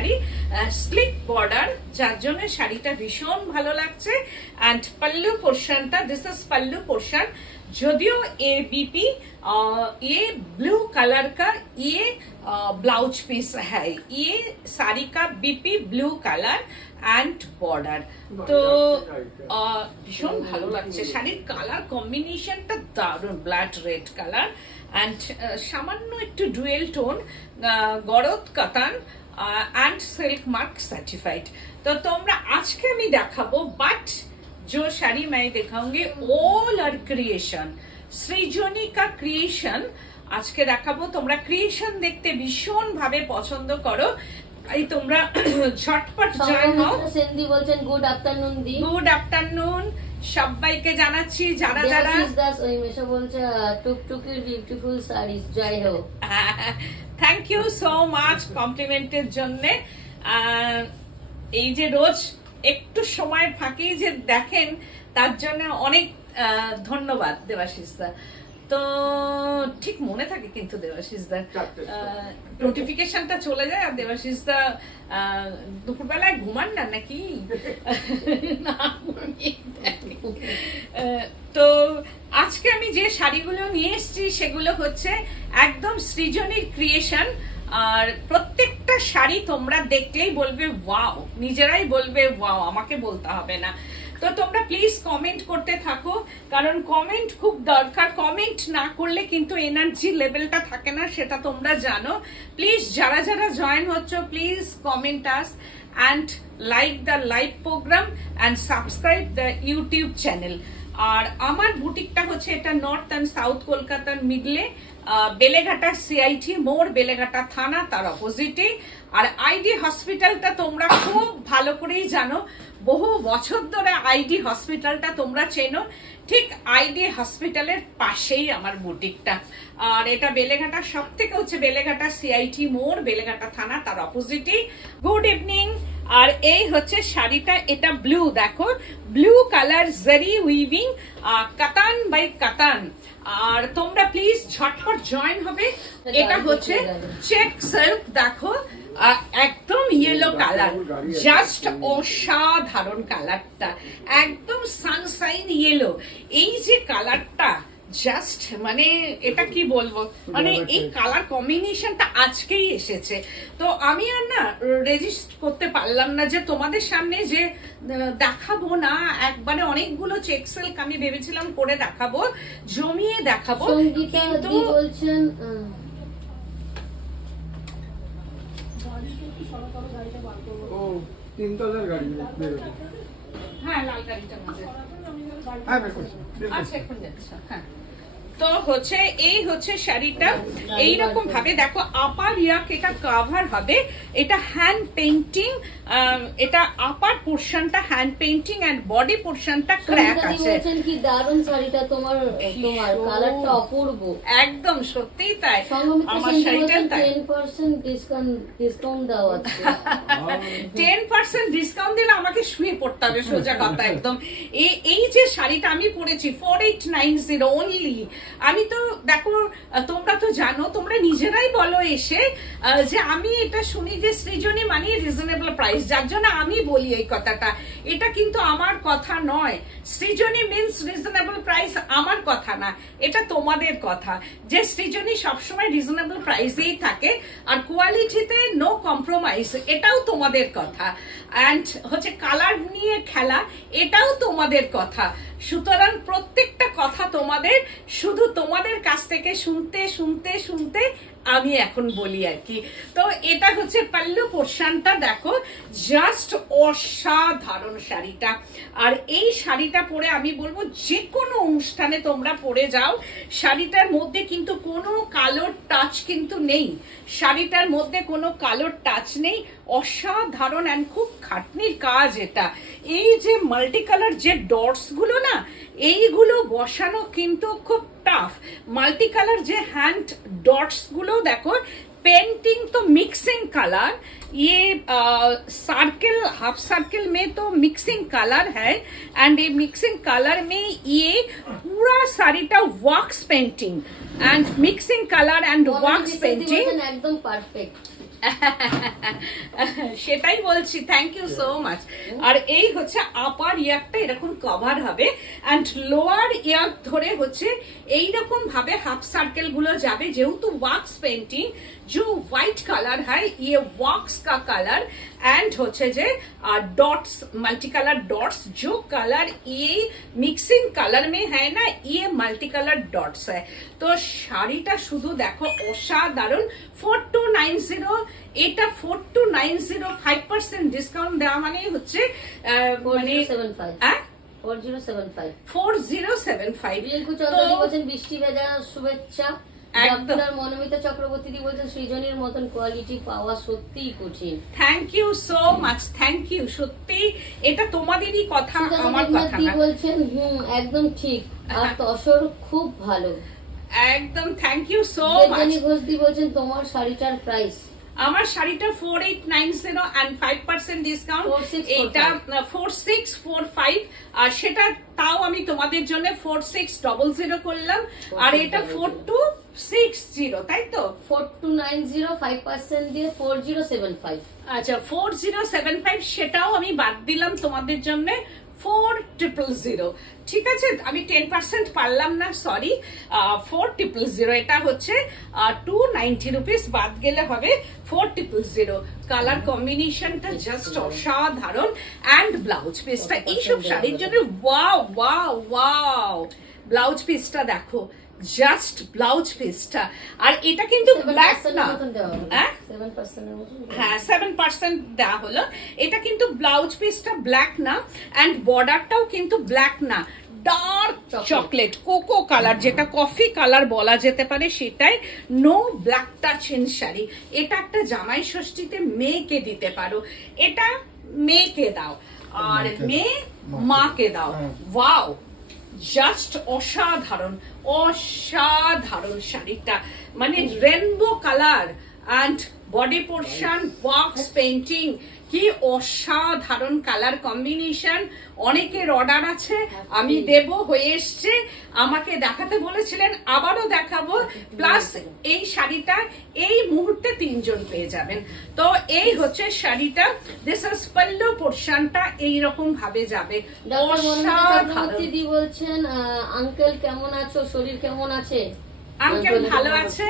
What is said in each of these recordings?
Sari, slick border, যার জন্য শাড়িটা ভীষণ ভালো লাগছে। এন্ড পাল্লু পোর্শনটা, দিস ইজ পাল্লু পোর্শন, যদিও এ बीपी ये ब्लू कलर का ये ब्लाउज पीस है, ये साड़ी का BP blue colour and border. तो भीषण ভালো লাগছে শাড়ির কালার কম্বিনেশনটা দারুণ, ব্ল্যাক রেড কালার এন্ড সামান্য একটু ডুয়েল টোন, গরদ কাতান एंड सिल्क मार्क सर्टिफाइड। तो তোমরা আজকে আমি দেখাবো, বাট जो শাড়ি मैं दिखाऊंगी ऑल आर क्रिएशन, সৃজনী का ক্রিয়েশন আজকে দেখাবো। তোমরা ক্রিয়েশন দেখতে ভীষণ ভাবে পছন্দ করো, এই তোমরা ঝটপট জয়েন হও। সেন্দি বলছেন গুড আফটারনুন দি, গুড আফটারনুন সবাইকে জানাচ্ছি। যারা যারা ওই মেশো বলছে টুকটুকির বিউটিফুল শাড়িজ, জয় হো। থ্যাংক ইউ সো মাচ কমপ্লিমেন্টের জন্য। এই যে রোজ একটু সময় ফাঁকি যে দেখেন, তার জন্য অনেক ধন্যবাদ দেবাশিস দা। তো ঠিক মনে থাকে কিন্তু দেবাশিস দা নোটিফিকেশনটা চলে যায়, আর দেবাশিস দা দুপুরবেলায় ঘুমান না নাকি? তো আজকে আমি যে শাড়িগুলো নিয়ে এসেছি সেগুলো হচ্ছে একদম সৃজনীর ক্রিয়েশন, আর প্রত্যেকটা শাড়ি তোমরা দেখলেই বলবে ওয়াও, নিজেরাই বলবে ওয়াও, আমাকে বলতে হবে না। তো তোমরা প্লিজ কমেন্ট করতে থাকো, কারণ কমেন্ট খুব দরকার। কমেন্ট না করলে কিন্তু এনার্জি লেভেলটা থাকে না, সেটা তোমরা জানো। প্লিজ যারা যারা জয়েন হচ্ছ, please comment us and like the live program and subscribe the YouTube channel। আর আমার বুটিকটা হচ্ছে এটা নর্থ এন্ড সাউথ কলকাতার মিডলে, বেলেঘাটার সিআইটি মোড়, বেলেঘাটা থানা, তার অপোজিটে। আর আইডি হসপিটালটা তোমরা খুব ভালো করেই জানো, বহু বছর ধরে আইডি হসপিটালটা তোমরা চেনো, ঠিক আইডি হসপিটালের পাশেই আমার বুটিকটা। আর এটা বেলেঘাটা, সব থেকে হচ্ছে বেলেঘাটা সিআইটি মোড়, বেলেঘাটা থানা, তার অপোজিটে। Good evening. আর এই হচ্ছে শাড়িটা, এটা ব্লু, দেখো ব্লু কালার জারি উইভিং, কাতান বাই কাতান। আর তোমরা প্লিজ ঝটপট জয়েন হবে। এটা হচ্ছে চেক সিল্ক, দেখো একদম ইয়েলো কালার, জাস্ট অসাধারণ কালারটা, একদম সানশাইন ইয়েলো। এই যে কালারটা জাস্ট মানে এটা কি বলবো, মানে এই কালার কম্বিনেশনটা আজকেই এসেছে। তো আমি আর না রেজিস্ট করতে পারলাম না যে তোমাদের সামনে যে দেখাবো না, একবারে অনেকগুলো চেক সিল্ক আমি ভেবেছিলাম করে দেখাবো, জমিয়ে দেখাবো, কিন্তু বলছেন হ্যাঁ লাল গাড়িটার মধ্যে আচ্ছা এখন যাচ্ছে। হ্যাঁ, তো হচ্ছে এই হচ্ছে শাড়িটা এইরকম ভাবে দেখো, আপার ইয়াক এটা কভার হবে, এটা হ্যান্ড পেইন্টিং, এটা আপার পোর্শনটা হ্যান্ড পেইন্টিং এন্ড বডি পোর্শনটা ক্র্যাক আছে। কি দারুণ শাড়িটা, তোমার কালারটা অপূর্ব, একদম সত্যিই তাই। আমার শাড়িটা 10% ডিসকাউন্ট দেওয়া আছে। 10% ডিসকাউন্ট দিলে আমাকে শুয়ে পড়তে হবে, সোজা কথা একদম। এই যে শাড়িটা আমি পরেছি 4890 অনলি। আমি তো দেখো, তোমরা তো জানো, তোমরা নিজেরাই বলো এসে যে আমি এটা শুনি যে সৃজনী মানে রিজনেবল প্রাইস, যার জন্য আমি বলি এই কথাটা। এটা কিন্তু আমার কথা নয়, সৃজনী মিন্স রিজনেবল প্রাইস আমার কথা না, এটা তোমাদের কথা, যে সৃজনী সবসময় রিজনেবল প্রাইসেই থাকে আর কোয়ালিটিতে নো কম্প্রোমাইজ, এটাও তোমাদের কথা। এন্ড হচ্ছে কালার নিয়ে খেলা, এটাও তোমাদের কথা। সুতরাং প্রত্যেকটা কথা তোমাদের, শুধু তোমাদের কাছ থেকে শুনতে শুনতে শুনতে আমি এখন বলি আর কি। তো এটা হচ্ছে পাল্লু পোর্শনটা, দেখো জাস্ট অসাধারণ শাড়িটা। আর এই শাড়িটা পরে আমি বলবো যে কোনো অনুষ্ঠানে তোমরা পরে যাও, শাড়িটার মধ্যে কিন্তু কোনো কালোর টাচ কিন্তু নেই, শাড়িটার মধ্যে কোনো কালোর টাচ নেই, অসাধারণ এন্ড খুব খাটনির কাজ এটা। এই যে মাল্টি কালার যে ডটস গুলো না, এইগুলো বসানো কিন্তু খুব টাফ। মাল্টি কালার যে হ্যান্ড डॉट्स गुलो देखो, पेंटिंग तो मिक्सिंग कलर, ये सर्कल हाफ सर्कल में तो मिक्सिंग कलर है एंड ये मिक्सिंग कलर में ये पूरा साड़ीटा wax painting and mixing colour and wax painting एकदम परफेक्ट। সেটাই বলছি, থ্যাংক ইউ সো মাচ। আর এই হচ্ছে আপার ইয়ারটা এরকম কভার হবে, এন্ড লোয়ার ইয়ার ধরে হচ্ছে এইরকম ভাবে হাফ সার্কেল গুলো যাবে, যেহেতু ওয়াক্স পেন্টিং जो व्हाइट कलर है ये वॉक्स का कलर एंड होचे जे डॉट्स मल्टी कलर डॉट्स, जो कलर ये मिक्सिंग कलर में है ना ये मल्टी कलर डॉट्स है। तो শাড়িটা শুধু দেখো অসাধারণ। 4290 এটা 4290 5% ডিসকাউন্ট দেওয়া মানে হচ্ছে মানে 4075 বৃষ্টি ভেজা শুভেচ্ছা। মনোমিতা চক্রবর্তী দি বলছেন সৃজনীর মতন কোয়ালিটি পাওয়া সত্যিই কঠিন। Thank you so much, thank you. সত্যি এটা তোমাদেরই কথা, আমার কথা না। বলছেন একদম ঠিক। আর তসর খুব ভালো, একদম thank you so much. Ghosh দি বলছেন তোমার শাড়িটার প্রাইস, আমার শাড়িটা 4890 and 5% ডিসকাউন্ট, এটা 4645, আর সেটা তাও আমি তোমাদের জন্য 4600 করলাম, আর এটা 4260, তাই তো 4290 5% দিয়ে 4075। আচ্ছা 4075 সেটাও আমি বাদ দিলাম তোমাদের জন্য 4000। ঠিক আছে, আমি 10% পারলাম না, সরি। 4000 এটা হচ্ছে 290 রুপিস বাদ গেলে হবে 4000। কালার কম্বিনেশনটা জাস্ট অসাধারণ, এন্ড ব্লাউজ পিসটা এইসব শাড়ির জন্য ওয়াও ওয়াও ওয়াও। ব্লাউজ পিসটা দেখো, জাস্ট ব্লাউজ পিসটা। আর এটা কিন্তু ব্ল্যাক না, হ্যাঁ 7% দেওয়া হলো। এটা কিন্তু ব্লাউজ পিসটা ব্ল্যাক না, এন্ড বর্ডারটাও কিন্তু ব্ল্যাক না, ডার্ক চকলেট কোকো কালার, যেটা কফি কালার বলা যেতে পারে, সেটাই। No black touch in sari. এটা একটা জামাই ষষ্ঠীতে মেয়েকে দিতে পারো, এটা মেয়েকে দাও, আর মেয়ে মাকে দাও। ওয়াও, জাস্ট অসাধারণ অসাধারণ শাড়িটা, মানে rainbow colour and body portion box painting, কি অসাধারণ কালার কম্বিনেশন। অনেকের অর্ডার আছে, আমি দেব, হয়ে এসছে, আমাকে দেখাতে বলেছিলেন, আবারও দেখাবো। প্লাস এই শাড়িটা এই মুহূর্তে 3 জন পেয়ে যাবেন। তো এই হচ্ছে শাড়িটা, দিস ইজ পাল্লু পোর্শনটা এইরকম ভাবে যাবে। দিদি বলছেন আঙ্কেল কেমন আছো, শরীর কেমন আছে? আঙ্কেল ভালো আছে,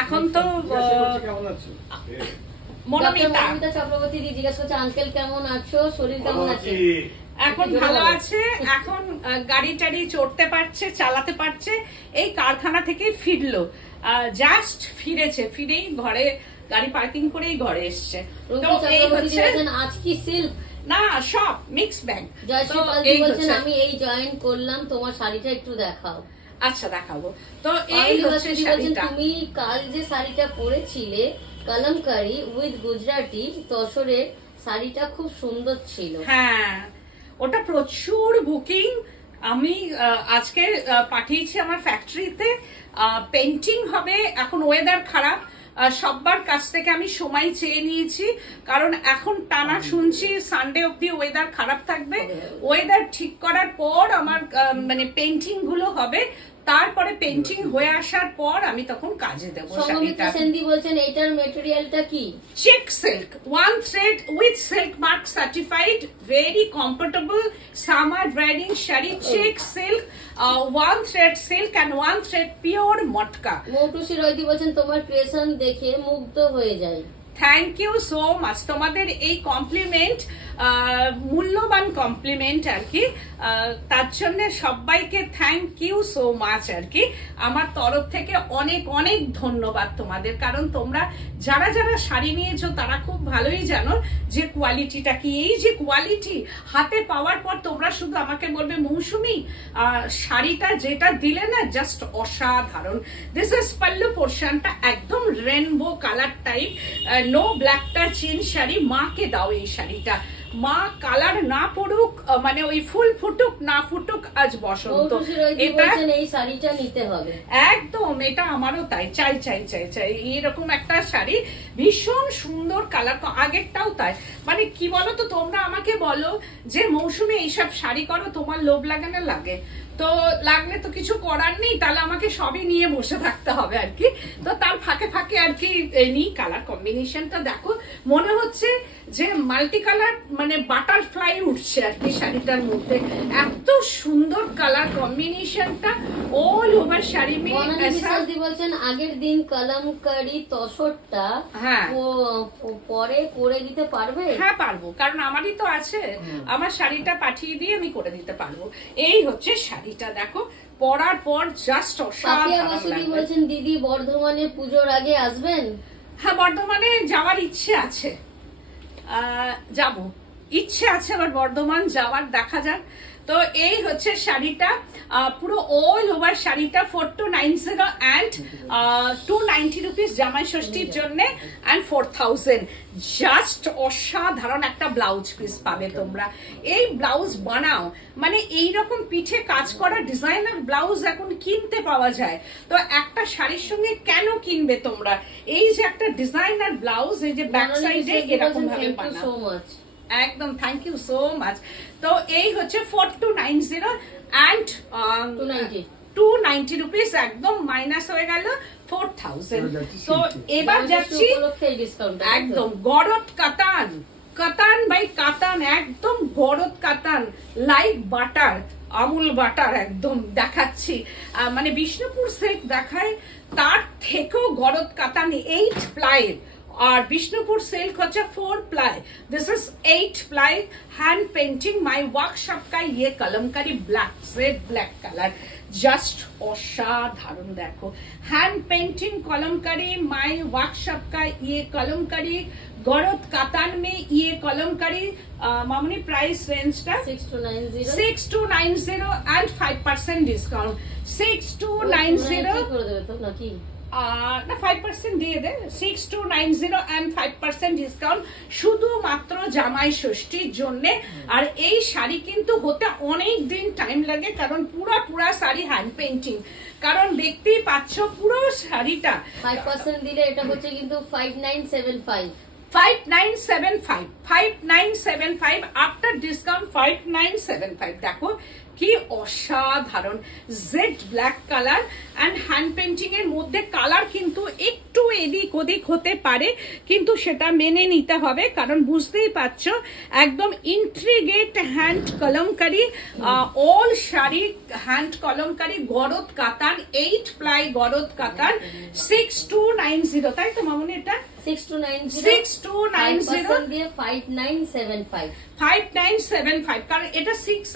এখন তো মনোমিতা চক্রবর্তী দি জিজ্ঞাসা করছে আঙ্কেল কেমন আছো, শরীর কেমন আছে? এখন ভালো আছে, এখন গাড়ি টাড়ি চড়তে পারছে, চালাতে পারছে। এই কারখানা থেকে ফিরলো, জাস্ট ফিরেছে, ফিরেই ঘরে গাড়ি পার্কিং করেই ঘরে এসছে। তো এই হচ্ছে আজ কি সিল্ক না সব মিক্স ব্যাগ। আমি এই জয়েন করলাম, তোমার শাড়িটা একটু দেখাও। আচ্ছা দেখাবো। তো এই হচ্ছে শাড়িটা। তুমি কাল যে শাড়িটা পরেছিলে কলমকারি উইথ গুজরাটি তসরের, শাড়িটা খুব সুন্দর ছিল। হ্যাঁ, ওটা প্রচুর বুকিং। আমি আজকে পাঠিয়েছি আমার ফ্যাক্টরিতে, পেন্টিং হবে। এখন ওয়েদার খারাপ, সবার কাছ থেকে আমি সময় চেয়ে নিয়েছি, কারণ এখন টানা শুনছি সানডে অব্দি ওয়েদার খারাপ থাকবে। ওয়েদার ঠিক করার পর আমার মানে পেন্টিং গুলো হবে, তারপরে পেন্টিং হয়ে আসার পর আমি তখন কাজে দেবো শাড়িটা। সেন্দি বলছেন এটার ম্যাটেরিয়ালটা কি? Check silk, 1 thread with silk mark certified, very comfortable summer wearing sari. Check silk, 1 thread silk and 1 thread pure মটকা। মৌটুসি রয়দি বলছেন তোমার ক্রিয়েশন দেখে মুগ্ধ হয়ে যায়। Thank you so much. তোমাদের এই কমপ্লিমেন্ট মূল্যবান কমপ্লিমেন্ট আর কি, তার জন্য সবাইকে থ্যাংক ইউ সো মাচ আর কি। আমার তরফ থেকে অনেক অনেক ধন্যবাদ তোমাদের, কারণ তোমরা যারা যারা শাড়ি নিয়েছো তারা খুব ভালোই জানো যে কোয়ালিটিটা কি। এই যে কোয়ালিটি হাতে পাওয়ার পর তোমরা শুধু আমাকে বলবে মৌসুমি শাড়িটা যেটা দিলে না জাস্ট অসাধারণ। দিস ইজ পাল্লু পোর্শনটা একদম rainbow colour type, no black touch in sari. মাকে দাও এই শাড়িটা, মা কালার না পড়ুক, মানে ওই ফুল ফুটুক না ফুটুক, আজ বসন্ত। এটা এই শাড়িটা নিতে হবে একদম, এটা আমারও তাই, চাই চাই চাই চাই এরকম একটা শাড়ি, ভীষণ সুন্দর কালার। আগেরটাও তাই, মানে কি বলো তো, তোমরা আমাকে বলো যে মৌসুমে এইসব শাড়ি করো, তোমার লোভ লাগে না? লাগে। তো লাগলে তো কিছু করার নেই, তাহলে আমাকে সবই নিয়ে বসে থাকতে হবে আর কি। তো তার ফাঁকে ফাঁকে আর কি নিই। কালার কম্বিনেশনটা দেখো, মনে হচ্ছে যে মাল্টি কালার মানে বাটারফ্লাই উঠছে আর কি শাড়িটার মধ্যে। এত সুন্দর কালার কম্বিনেশনটা অল ওভার শাড়ি মে। বলছেন আগের দিন কলমকারি তসরটা হ্যাঁ পরে করে দিতে পারবে? হ্যাঁ পারবো, কারণ আমারই তো আছে। আমার শাড়িটা পাঠিয়ে দিয়ে আমি করে দিতে পারবো। এই হচ্ছে শাড়িটা দেখো, পরার পর জাস্ট অসাধারণ লাগবে। বলছেন দিদি বর্ধমানে পুজোর আগে আসবেন? হ্যাঁ বর্ধমানে যাওয়ার ইচ্ছে আছে, যাব, ইচ্ছে আছে আবার বর্ধমান যাওয়ার, দেখা যাক। তো এই হচ্ছে শাড়িটা, পুরো অল ওভার শাড়িটা 4290 and 290 রুপিস জামাই ষষ্ঠীর জন্য and 4000। জাস্ট অসাধারণ একটা ব্লাউজ পিস পাবে তোমরা। এই ব্লাউজ বানাও, মানে এইরকম পিঠে কাজ করা ডিজাইনার ব্লাউজ এখন কিনতে পাওয়া যায়। তো একটা শাড়ির সঙ্গে কেন কিনবে তোমরা? এই যে একটা ডিজাইনার ব্লাউজ, এই যে ব্যাক সাইডে এরকম ভাবে বানাও। একদম থ্যাংক ইউ সো মাচ। তো এই হচ্ছে 4290 and 290 রুপিস, একদম মাইনাস হয়ে গেল 4000। তো এবার যাচ্ছি একদম গরদ কাতান, কাতান বাই কাতান, একদম গরদ কাতান, লাইক বাটার, আমুল বাটার একদম দেখাচ্ছি। মানে বিষ্ণুপুর সিল্ক দেখায়, তার থেকেও গরদ কাতান 8 প্লাই, और बिष्णुपुर सिल्क होता 4 ply. This is 8 ply hand painting. My workshop का ये कलमकारी ब्लैक से ब्लैक कलर जस्ट असाधारण। देखो hand painting Kalamkari, my workshop का ये कलमकारी गरद कातान में ये कलमकारी। मामूली प्राइस रेंज का 6290 and 5% डिस्काउंट। 6290 না 5% দিয়ে দে, 6290 and 5% ডিসকাউন্ট শুধুমাত্র জামাই ষষ্ঠীর জন্য। আর এই শাড়ি কিন্তু হতে অনেক দিন টাইম লাগে, কারণ পুরা শাড়ি হ্যান্ড পেন্টিং। কারণ দেখতেই পাচ্ছ পুরো শাড়িটা 5% দিলে এটা হচ্ছে কিন্তু 5975। 5975 আফটার ডিসকাউন্ট 5975। দেখো কি অসাধারণ jet black colour and hand painting এর মধ্যে কালার কিন্তু একটু এদিক ওদিক হতে পারে, কিন্তু সেটা মেনে নিতে হবে, কারণ বুঝতেই পারছো একদম intricate hand kalamkari. All sari hand kalamkari, garad katan, 8 ply গরদ কাতান। 6290 তাই তো মামুনি? এটা 6290 দিয়ে 5975, কারণ এটা 6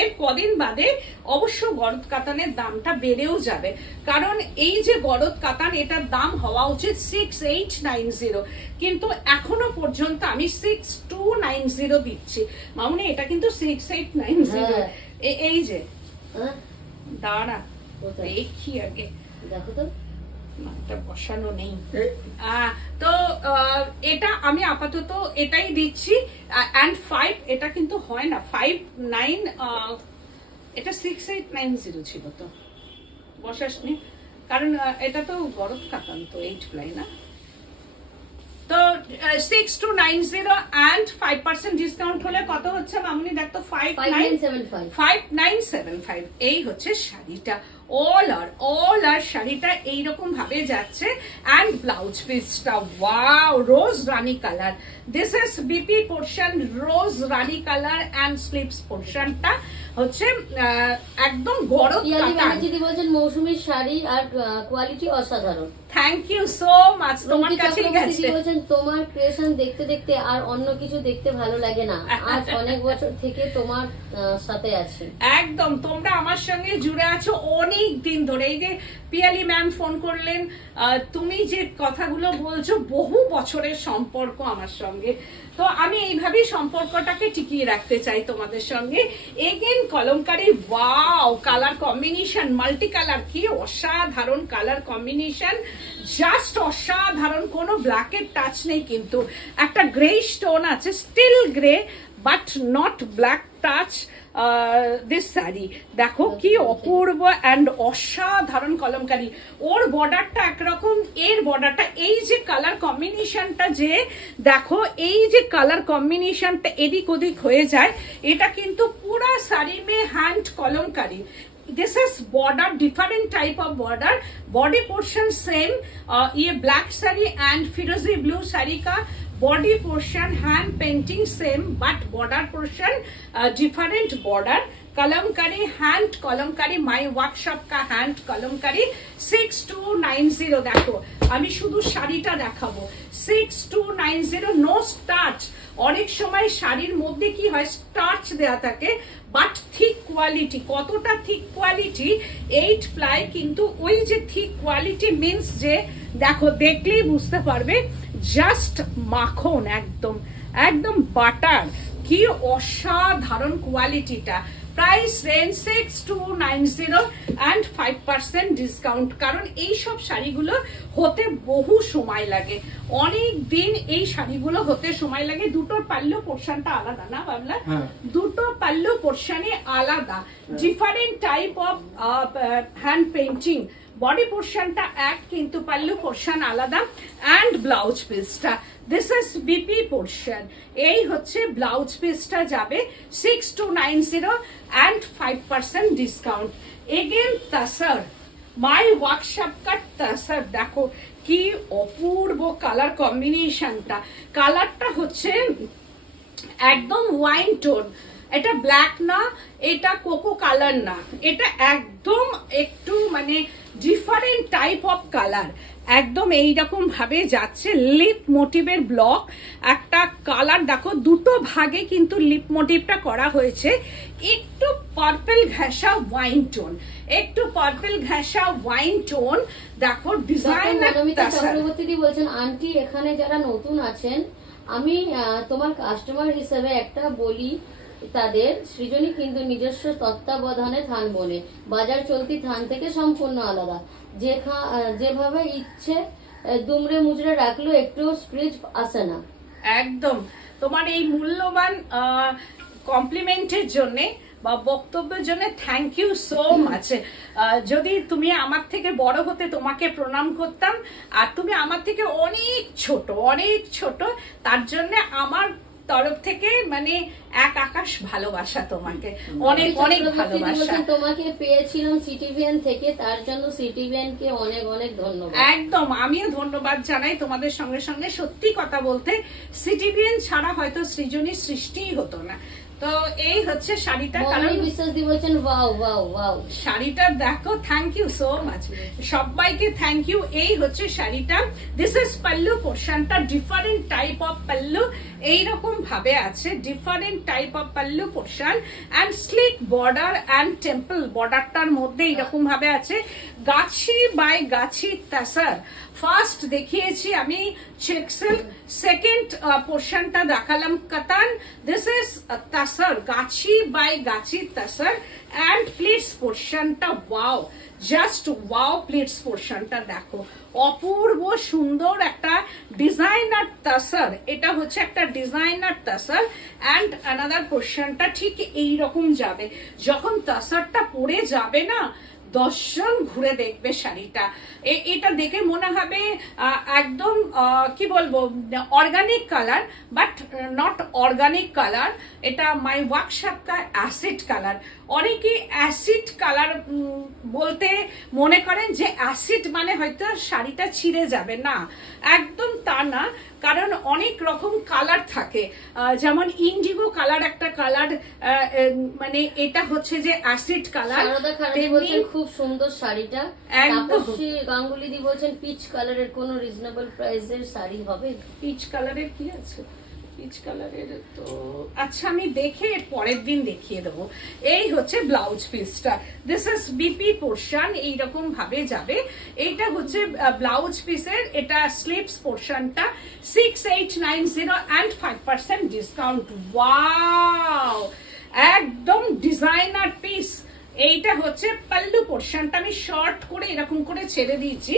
এর কদিন বাদে অবশ্য গরদ কাতানের দামটা বেড়েও যাবে, কারণ এই যে গরদ কাতান এটার দাম হওয়া উচিত 6890, কিন্তু এখনো পর্যন্ত আমি 6290 দিচ্ছি। মামুনি এটা কিন্তু 6890। এই যে দাঁড়া দেখি আগে, দেখো তো বসানো নেই। তো এটা আমি আপাতত এটাই দিচ্ছি। and 5 এটা কিন্তু হয় না, 59 এটা 6890 ছিল তো বসাসনি, কারণ এটা তো গরদ কাতান তো 8 প্লাই না। তো 6290 and 5% ডিসকাউন্ট হলে কত হচ্ছে মামুনি? দেখতো 5975। এই হচ্ছে শাড়িটা। অল আর শাড়িটা এইরকম ভাবে যাচ্ছে। এন্ড ব্লাউজ পিসটা wow, rose rani colour. This is BP পোর্শন, rose rani colour and sleeves পোর্শনটা হচ্ছে একদম গরদ কাতান। বলছেন মৌসুমীর শাড়ি আর কোয়ালিটি অসাধারণ। Thank you so much. তোমার কাছে বলছেন তোমার ক্রিয়েশন দেখতে দেখতে আর অন্য কিছু দেখতে ভালো লাগে না, আজ অনেক বছর থেকে তোমার সাথে আছি। একদম তোমরা আমার সঙ্গে জুড়ে আছো অনেক দিন ধরে। এই যে পিয়ালি ম্যাম ফোন করলেন, তুমি যে কথাগুলো বলছো বহু বছরের সম্পর্ক আমার সঙ্গে, তো আমি এইভাবেই সম্পর্কটাকে টিকিয়ে রাখতে চাই তোমাদের সঙ্গে। Again kalamkari, wow colour combination, multi colour, কি অসাধারণ কালার কম্বিনেশন, জাস্ট অসাধারণ। কোনো ব্ল্যাকের টাচ নেই, কিন্তু একটা গ্রে স্টোন আছে, still grey but not black touch. This sari দেখো কি অপূর্ব এন্ড অসাধারণ কলমকারি। ওর বর্ডারটা একরকম, এর বর্ডারটা, এই যে কালার কম্বিনেশনটা, যে দেখো এই যে কালার কম্বিনেশনটা এদিক ওদিক হয়ে যায়, এটা কিন্তু পুরা শাড়ি মে hand kalamkari, this is border, different type of border, body portion same, ये black saree and firozi blue saree का body portion hand painting same, but border portion different border. Kalamkari hand Kalamkari my workshop का हैंड कलमकारी 6290 देखो আমি শুধু শাড়িটা দেখাবো 6290 no starch অনেক সময় শাড়ির মধ্যে কি হয় স্টার্চ দেয়া থাকে বাট থিক কোয়ালিটি কতটা থিক কোয়ালিটি 8 প্লাই কিন্তু ওই যে থিক কোয়ালিটি মিন্স যে দেখো দেখলেই বুঝতে পারবে জাস্ট মাখন একদম একদম বাটার কি অসাধারণ কোয়ালিটিটা प्राइस रेंज 6290 and 5% ডিসকাউন্ট কারণ এই সব শাড়িগুলো হতে বহু সময় লাগে অনেক দিন এই শাড়িগুলো হতে সময় লাগে দুটোর পাল্লু পোরশনটা আলাদা না বাবলা দুটো পাল্লু পোরশনে আলাদা different type of hand painting body পোরশনটা এক কিন্তু পাল্লু পোরশন আলাদা এন্ড ব্লাউজ পিসটা দিস ইজ বিপি পোরশন এই হচ্ছে ব্লাউজ পিসটা যাবে 6290 and 5% discount again tussar my workshop কা তাসার দেখো কি অপূর্ব কালার কম্বিনেশনটা কালারটা হচ্ছে একদম ওয়াইন টোন এটা ব্ল্যাক না এটা কোকো কালার না এটা একদম একটু মানে ডিফারেন্ট টাইপ অফ কালার একদম এইরকম ভাবে যাচ্ছে লিপ মোটিভের ব্লক একটা কালার দেখো দুটো ভাগে কিন্তু লিপ মোটিভটা করা হয়েছে একটু পার্পল ঘেঁষা ওয়াইন টোন একটু পার্পল ঘেঁষা ওয়াইন টোন দেখো ডিজাইনার চক্রবর্তী বলছেন আন্টি এখানে যারা নতুন আছেন আমি তোমার কাস্টমার হিসেবে একটা বলি তাদের সৃজনী কিন্তু নিজস্ব তত্ত্বাবধানে থান বনে বাজার চলতি থান থেকে সম্পূর্ণ আলাদা যেভাবে ইচ্ছে দুমড়ে মুচড়ে রাখলো একটু স্ক্রিচ আসে না একদম তোমার এই মূল্যবান কমপ্লিমেন্টের জন্য বা বক্তব্যের জন্য থ্যাংক ইউ সো মাচ যদি তুমি আমার থেকে বড় হতে তোমাকে প্রণাম করতাম আর তুমি আমার থেকে অনেক ছোট তার জন্য আমার তরফ থেকে মানে এক আকাশ ভালোবাসা তোমাকে অনেক অনেক ভালোবাসা তোমাকে পেয়েছিলাম সিটিভিএন থেকে তার জন্য সিটিভিএন কে অনেক অনেক ধন্যবাদ একদম আমিও ধন্যবাদ জানাই তোমাদের সঙ্গে সঙ্গে সত্যি কথা বলতে সিটিভিএন ছাড়া হয়তো সৃজনীর সৃষ্টিই হতো না তো এই হচ্ছে শাড়িটা কারণ বিশ্বাস দি বলছেন ওয়াও ওয়াও ওয়াও শাড়িটা দেখো থ্যাংক ইউ সো মাচ সবাইকে থ্যাংক ইউ এই হচ্ছে শাড়িটা দিস ইজ পাল্লু পোরশনটা ডিফারেন্ট টাইপ অফ পাল্লু এইরকম ভাবে আছে different type of pallu portion and slick border and temple বর্ডারটার মধ্যে এইরকম ভাবে আছে গাছি বাই গাছি তাসার ফার্স্ট দেখিয়েছি আমি চেক সিল্ক সেকেন্ড পোরশনটা দেখালাম কাতান দিস ইজ তাসার গাছি বাই গাছি তাসার এন্ড প্লিটস পোরশনটা ওয়াও জাস্ট ওয়াও প্লিটস পোরশনটা দেখো অপূর্ব সুন্দর একটা ডিজাইনার তাসার এটা হচ্ছে একটা ডিজাইনার তাসার এন্ড আনাদার পোরশনটা ঠিক এইরকম যাবে যখন তাসারটা পরে যাবে না 10 জন ঘুরে দেখবে শাড়িটা এটা দেখে মনে হবে একদম কি বলবো organic colour but not organic colour এটা মাই ওয়ার্কশপ কা অ্যাসিড কালার অনেকে অ্যাসিড কালার বলতে মনে করেন যে অ্যাসিড মানে হয়তো শাড়িটা ছিঁড়ে যাবে না একদম তা না কারণ অনেক রকম কালার থাকে যেমন ইন্ডিগো কালার একটা কালার মানে এটা হচ্ছে যে অ্যাসিড কালার খুব সুন্দর শাড়িটা গাঙ্গুলি দি বলছেন পিচ কালারের কোন রিজনেবল প্রাইসের শাড়ি হবে পিচ কালারের কি আছে পিচ কালারের তো আচ্ছা আমি দেখে পরের দিন দেখিয়ে দেবো এই হচ্ছে ব্লাউজ পিসটা দিস ইজ বিপি পোরশন এইরকম ভাবে যাবে এইটা হচ্ছে ব্লাউজ পিসের এটা স্লিপস পোরশনটা 6890 and 5% ডিসকাউন্ট ওয়াও একদম ডিজাইনার পিস এইটা হচ্ছে পাল্লু পোরশনটা আমি শর্ট করে এরকম করে ছেড়ে দিয়েছি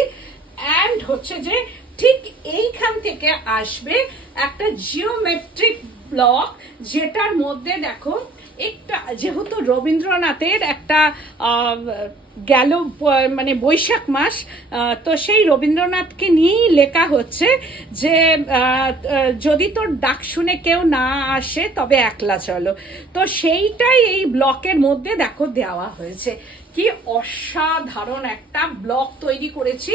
এন্ড হচ্ছে যে ঠিক এইখান থেকে আসবে একটা জিওমেট্রিক ব্লক যেটার মধ্যে দেখো একটা যেহেতু রবীন্দ্রনাথের একটা গেল মানে বৈশাখ মাস তো সেই রবীন্দ্রনাথকে নিয়েই লেখা হচ্ছে যে যদি তোর ডাক শুনে কেউ না আসে তবে একলা চলো তো সেইটাই এই ব্লকের মধ্যে দেখো দেওয়া হয়েছে কি অসাধারণ একটা ব্লক তৈরি করেছি,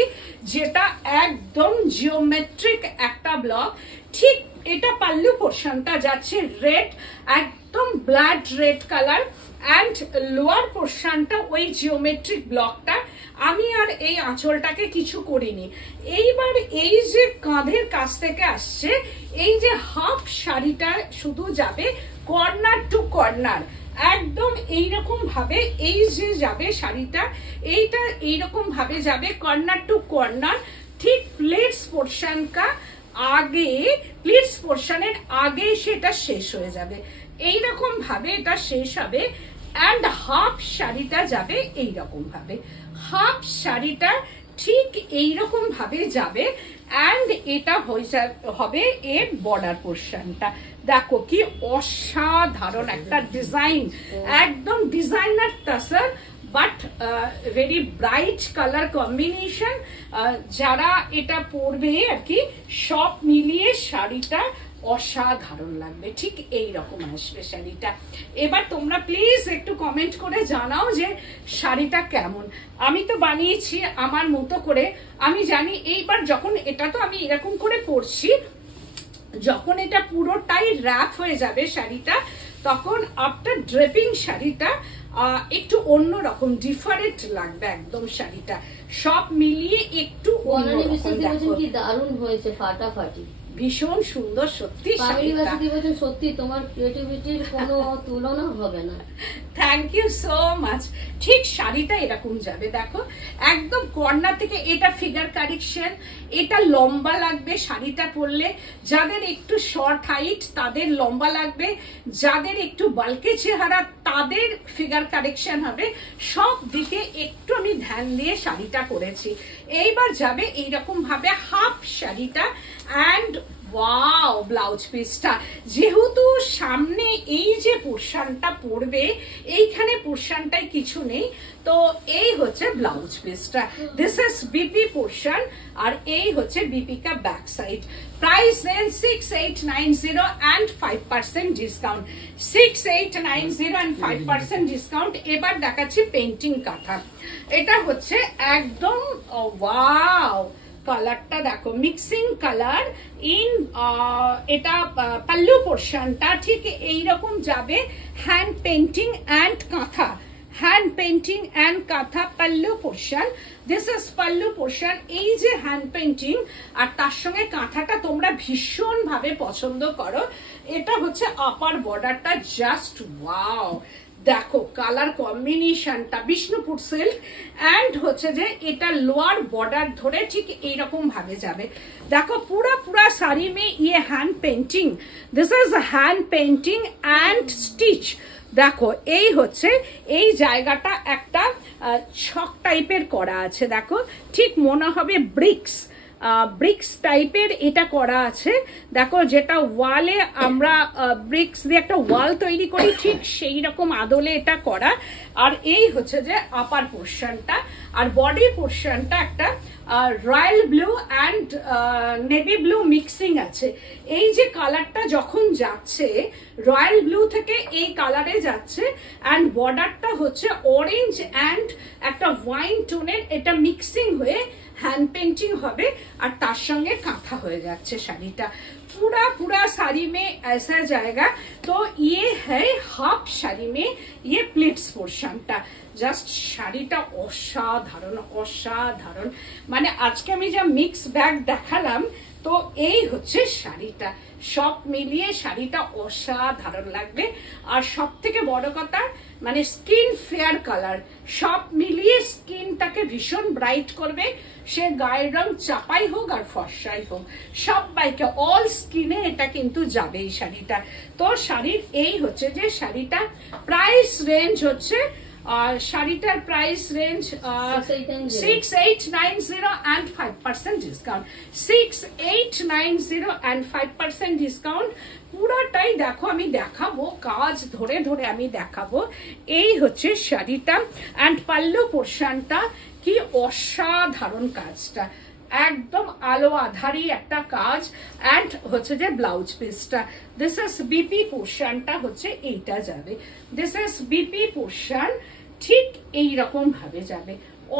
যেটা একদম জিওমেট্রিক একটা ব্লক। ঠিক এটা পাল্লু পোর্শনটা যাচ্ছে রেড, একদম blood red colour, and lower পোর্শনটা ওই জিওমেট্রিক ব্লকটা। আমি আর এই আঁচলটাকে কিছু করিনি। এইবার এই যে কাঁধের কাছ থেকে আসছে, এই যে হাফ শাড়িটা শুধু যাবে কর্নার টু কর্নার, একদম এইরকম ভাবে এই যে যাবে শাড়িটা, এইটা এইরকম ভাবে যাবে কর্নার টু কর্নার। ঠিক প্লেটস পোর্শন কা আগে, প্লেটস পোর্শনের আগে সেটা শেষ হয়ে যাবে, এইরকম ভাবে এটা শেষ হবে। অ্যান্ড হাফ শাড়িটা যাবে এইরকম ভাবে, হাফ শাড়িটা ঠিক এইরকম ভাবে যাবে। অ্যান্ড এটা হবে এর বর্ডার পোর্শনটা। দেখো কি অসাধারণ একটা ডিজাইন, একদম designer tussar, but very bright colour combination. যারা এটা পরবে আর কি, সব মিলিয়ে শাড়িটা অসাধারণ লাগবে, ঠিক এই রকম আসবে শাড়িটা। এবার তোমরা প্লিজ একটু কমেন্ট করে জানাও যে শাড়িটা কেমন। আমি তো বানিয়েছি আমার মতো করে, আমি জানি। এইবার যখন এটা তো আমি এরকম করে পরছি, যখন এটা পুরোটাই র্যাপ হয়ে যাবে শাড়িটা, তখন আফটার ড্রেপিং শাড়িটা একটু অন্যরকম ডিফারেন্ট লাগবে একদম শাড়িটা, সব মিলিয়ে একটু অন্যরকম। কি দারুণ হয়েছে, ফাটাফাটি, ভীষণ সুন্দর সত্যি। সত্যি তোমার ক্রিয়েটিভিটির কোনো তুলনা হবে না। Thank you so much. ঠিক শাড়িটা এরকম যাবে, দেখো একদম কর্নার থেকে। এটা ফিগার কারেকশন, এটা লম্বা লাগবে শাড়িটা পরলে। যাদের একটু শর্ট হাইট তাদের লম্বা লাগবে, যাদের একটু বালকে চেহারা তাদের ফিগার কারেকশন হবে। সব দিকে একটু আমি ধ্যান দিয়ে শাড়িটা করেছি। এইবার যাবে এইরকম ভাবে হাফ শাড়িটা, অ্যান্ড ওয়াও ব্লাউজ পিসটা। যেহেতু সামনে এই যে পোর্শনটা পড়বে, এইখানে পোর্শনটাই কিছু নেই, তো এই হচ্ছে ব্লাউজ পিসটা। দিস ইজ বিপি পোর্শন, আর এই হচ্ছে বিপি কা back side. Price range 6890 and 5% discount, 6890 and 5% discount. এবার দেখাচ্ছি পেন্টিং কাঁথা। এটা হচ্ছে একদম ওয়াও, কালারটা দেখো মিক্সিং কালার ইন। এটা পাল্লু পোর্শনটা ঠিক এইরকম যাবে, হ্যান্ড পেন্টিং অ্যান্ড কাঁথা, হ্যান্ড পেন্টিং অ্যান্ড কাঁথা pallu portion. This is pallu portion. এই যে হ্যান্ড পেন্টিং আর তার সঙ্গে কাঁথাটা তোমরা ভীষণ ভাবে পছন্দ করো। এটা হচ্ছে আপার বর্ডারটা, জাস্ট ওয়াও। দেখো কালার কম্বিনেশনটা বিষ্ণুপুর সিল্ক, অ্যান্ড হচ্ছে যে এটা লোয়ার বর্ডার ধরে ঠিক এইরকম ভাবে যাবে। দেখো পুরা শাড়ি মে ইয়ে hand painting, this is hand painting and stitch. দেখো এই হচ্ছে এই জায়গাটা একটা ছক টাইপের করা আছে, দেখো ঠিক মনে হবে ব্রিক্স, ব্রিক্স টাইপের এটা করা আছে। দেখো যেটা ওয়ালে আমরা ব্রিক্স দিয়ে একটা ওয়াল তৈরি করি, ঠিক সেই রকম আদলে এটা করা। আর এই হচ্ছে যে আপার পোর্শনটা, আর বডি পোর্শনটা একটা royal blue and navy blue mixing আছে। এই যে কালারটা যখন যাচ্ছে রয়্যাল ব্লু থেকে এই কালারে যাচ্ছে, অ্যান্ড বর্ডারটা হচ্ছে অরেঞ্জ অ্যান্ড একটা ওয়াইন টোনের, এটা মিক্সিং হয়ে हैंड पेंटिंग হবে, আর তার সঙ্গে কাঁথা হয়ে যাচ্ছে শাড়িটা। पूरा साड़ी में ऐसा जाएगा। तो ये है हाफ শাড়ি में ये प्लेट्स पोर्शनটা। জাস্ট শাড়িটা অসাধারণ অসাধারণ। মানে আজকে আমি যা মিক্স ব্যাগ দেখালাম, তো এই হচ্ছে শাড়িটা। সব মিলিয়ে শাড়িটা অসাধারণ লাগবে। আর সব থেকে বড় কথা, মানে স্কিন ফেয়ার কালার, সব মিলিয়ে স্কিনটাকে ভীষণ ব্রাইট করবে। সে গায়ের রং চাপাই হোক আর ফর্সাই হোক, সবাইকে অল স্কিনে এটা কিন্তু যাবে এই শাড়িটা। তো শাড়ির এই হচ্ছে যে শাড়িটা প্রাইস রেঞ্জ হচ্ছে, শাড়িটার price range 6890 and 5% discount, 6890 and 5% discount. পুরাটাই দেখো আমি দেখাবো, কাজ ধরে ধরে আমি দেখাবো। এই হচ্ছে শাড়িটা, অ্যান্ড পাল্লু পোর্শনটা কি অসাধারণ কাজটা, একদম আলো আধারি একটা কাজ। অ্যান্ড হচ্ছে যে ব্লাউজ পিসটা, দিস ইজ বিপি পোর্শনটা হচ্ছে এইটা যাবে, দিস ইজ বিপি পোর্শন। ঠিক এই রকম ভাবে যাবে।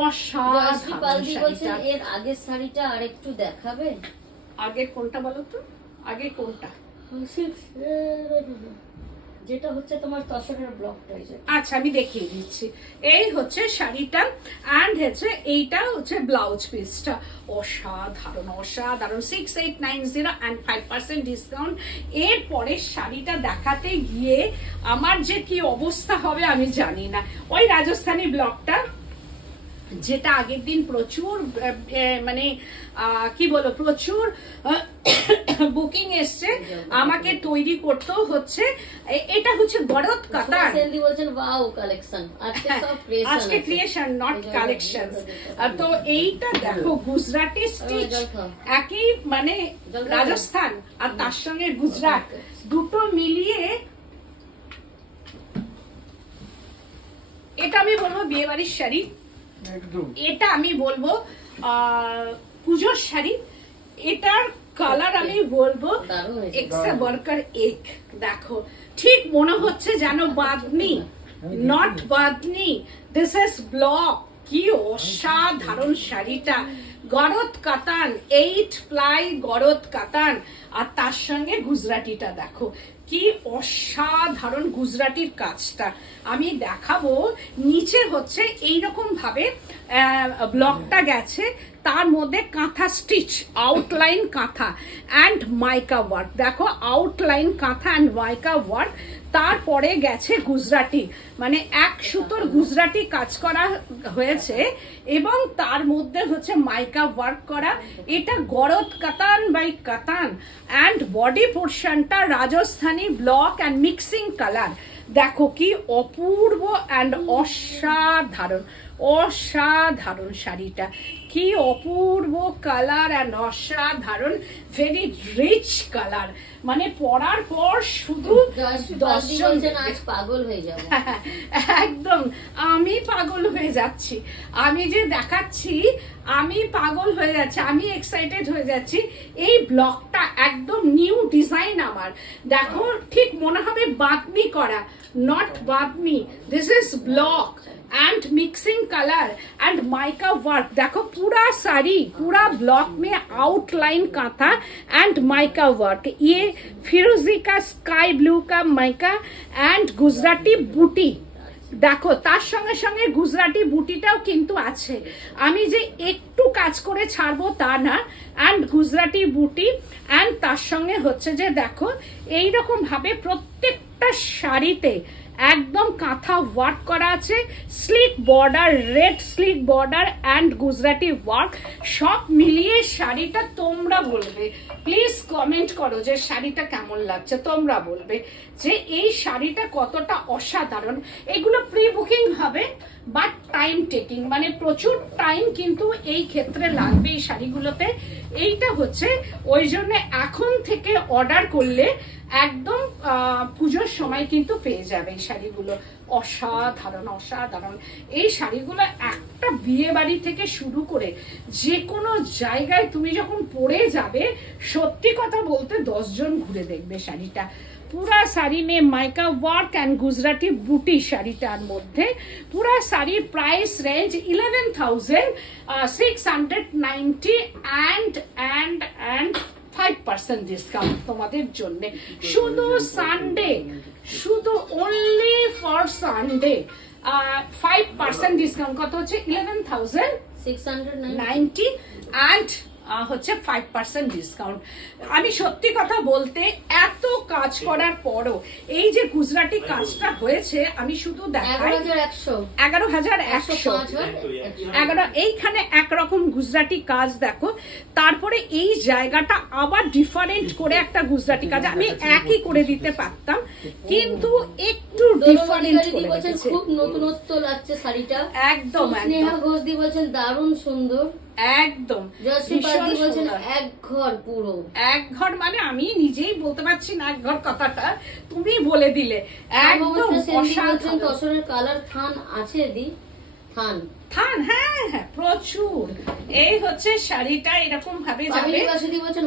অসাধারণ শাড়িটা। এর আগের শাড়িটা আরেকটু দেখাবে। আগে কোনটা বলো তো? আগে কোনটা? যেটা হচ্ছে তোমার তসরের ব্লকটা। আচ্ছা আমি দেখিয়ে দিচ্ছি। এই হচ্ছে শাড়িটা এন্ড হচ্ছে এইটা হচ্ছে ব্লাউজ পিসটা। অসাধারণ অসাধারণ। 6890 and 5% ডিসকাউন্ট। এর পরে শাড়িটা দেখাতে গিয়ে আমার যে কি অবস্থা হবে আমি জানি না। ওই রাজস্থানী ব্লকটা যেটা আগের দিন প্রচুর মানে কি বলো প্রচুর বুকিং এসছে, আমাকে তৈরি করতেও হচ্ছে। এটা হচ্ছে গরদ কাতান। বলছেন ওয়াও কালেকশন, আজকে ক্রিয়েশন নট কালেকশন। তো এইটা দেখো গুজরাটি স্টিচ, একই মানে রাজস্থান আর তার সঙ্গে গুজরাট দুটো মিলিয়ে এটা আমি বলবো বিয়ে বাড়ির শাড়ি। এটা আমি বলবো পুজোর শাড়ি। এটার কালার আমি বলবো এক্সা ওয়ার্কার এক। দেখো ঠিক মনে হচ্ছে যেন bandhani, not bandhani, this is block. কি অসাধারণ শাড়িটা। গরদ কাতান, 8 প্লাই গরদ কাতান আর তার সঙ্গে গুজরাটিটা দেখো কি অসাধারণ গুজরাটির কাজটা আমি দেখাবো। নিচে হচ্ছে এইরকম ভাবে ব্লকটা গেছে, তার মধ্যে কাঁথা স্টিচ, আউটলাইন কাঁথা অ্যান্ড মাইকা ওয়ার্ক। দেখো আউটলাইন কাঁথা অ্যান্ড মাইকা ওয়ার্ক, তারপরে গেছে গুজরাটি, মানে এক সুতোর গুজরাটি কাজ করা হয়েছে এবং তার মধ্যে হচ্ছে মাইকা ওয়ার্ক করা। এটা গরদ কাতান বাই কাতান অ্যান্ড বডি পোর্শনটা Rajasthani block and mixing colour. দেখো কি অপূর্ব অ্যান্ড অসাধারণ অসাধারণ শাড়িটা, কি অপূর্ব কালার অ্যান্ড অসাধারণ, ভেরি রিচ কালার। মানে পরার পর শুধু আজ পাগল হয়ে যাবে। একদম আমি পাগল হয়ে যাচ্ছি। আমি যে দেখাচ্ছি আমি পাগল হয়ে যাচ্ছি, আমি এক্সাইটেড হয়ে যাচ্ছি। এই ব্লকটা একদম নিউ ডিজাইন আমার। দেখো ঠিক মনে হবে বাতনি করা, not bandhani, this is block and mixing colour and mica work. देखो पूरा साड़ी पूरा ब्लॉक में outline kantha and mica work. ये फिरोजी का स्काई ब्लू का माइका एंड गुजराती बूटी। দেখো তার সঙ্গে সঙ্গে গুজরাটি বুটিটাও কিন্তু আছে, আমি যে একটু কাজ করে ছাড়বো তা না। এন্ড গুজরাটি বুটি এন্ড তার সঙ্গে হচ্ছে যে দেখো এইরকম ভাবে প্রত্যেকটা শাড়িতে একদম কাঁথা ওয়ার্ক করা আছে, slick border, red slick border and Gujarati work. সব মিলিয়ে শাড়িটা তোমরা বলবে, প্লিজ কমেন্ট করো যে শাড়িটা কেমন লাগছে। তোমরা বলবে যে এই শাড়িটা কতটা অসাধারণ। এগুলো প্রি বুকিং হবে বাট টাইম টেকিং, মানে প্রচুর টাইম কিন্তু এই ক্ষেত্রে লাগবে এই শাড়িগুলোতে। এইটা হচ্ছে ওই জন্য এখন থেকে অর্ডার করলে একদম পুজোর সময় কিন্তু পেয়ে যাবে এই শাড়িগুলো। অসাধারণ অসাধারণ এই শাড়িগুলো একটা বিয়ে বাড়ি থেকে শুরু করে যে কোনো জায়গায় তুমি যখন পরে যাবে, সত্যি কথা বলতে 10 জন ঘুরে দেখবে শাড়িটা। पूरा साड़ी में माइका वर्क एंड गुजराती बूटी শাড়িটার মধ্যে পুরা শাড়ির প্রাইস রেঞ্জ 11,690 and 5% ডিসকাউন্ট তোমাদের জন্য। শুধু সানডে, শুধু অনলি ফর সানডে 5% ডিসকাউন্ট। কত হচ্ছে? 11,690 and হচ্ছে 5% ডিসকাউন্ট। আমি সত্যি কথা বলতে এত কাজ করার পরও এই যে গুজরাটি কাজটা হয়েছে, আমি শুধু দেখাই 11,111 এইখানে একরকম গুজরাটি কাজ দেখো, তারপরে এই জায়গাটা আবার ডিফারেন্ট করে একটা গুজরাটি কাজ। আমি একই করে দিতে পারতাম কিন্তু একটু ডিফারেন্ট করে দিয়েছে। খুব নতুনত্ব লাগছে শাড়িটা একদম। স্নেহা ঘোষ দি বলছেন দারুণ সুন্দর একদম। এক ঘর পুরো এক ঘর, মানে আমি নিজেই বলতে পারছি না এক ঘর কথাটা, তুমি বলে দিলে একদম অসাধারণ। তসরের কালার থান আছে দি, থান থান হ্যাঁ হ্যাঁ প্রচুর। এই হচ্ছে শাড়িটা এরকম ভাবে যাবে।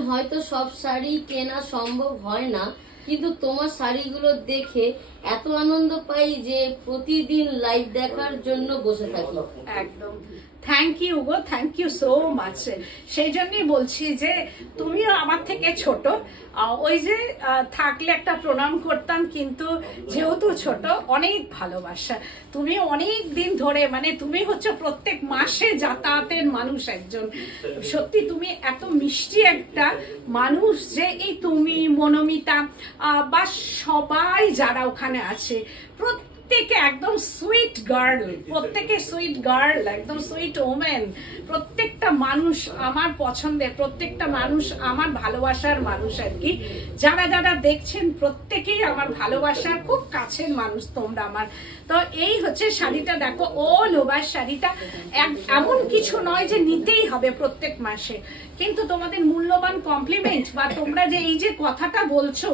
হয়তো সব শাড়ি কেনা সম্ভব হয় না, কিন্তু তোমার শাড়িগুলো দেখে এত আনন্দ পাই যে প্রতিদিন লাইভ দেখার জন্য বসে থাকি। একদম থ্যাংক ইউ গো, থ্যাংক ইউ সো মাচ। সেই জন্যই বলছি যে তুমিও আমার থেকে ছোট, ওই যে থাকলে একটা প্রণাম করতাম, কিন্তু যেহেতু ছোট অনেক ভালোবাসা। তুমি অনেক দিন ধরে, মানে তুমি হচ্ছে প্রত্যেক মাসে যাতায়াতের মানুষ একজন। সত্যি তুমি এত মিষ্টি একটা মানুষ যে এই তুমি, মনোমিতা বা সবাই যারা ওখানে আছে প্রত্যেকে একদম সুইট গার্ল, প্রত্যেকে সুইট গার্ল, একদম সুইট ওমেন। প্রত্যেকটা মানুষ আমার পছন্দের, প্রত্যেকটা মানুষ আমার ভালোবাসার মানুষ আর কি। যারা যারা দেখছেন প্রত্যেকেই আমার ভালোবাসার খুব কাছের মানুষ তোমরা আমার। তো এই হচ্ছে শাড়িটা দেখো, অল ওভার শাড়িটা এমন কিছু নয় যে নিতেই হবে প্রত্যেক মাসে, কিন্তু তোমাদের মূল্যবান কমপ্লিমেন্ট বা তোমরা যে এই যে কথাটা বলছো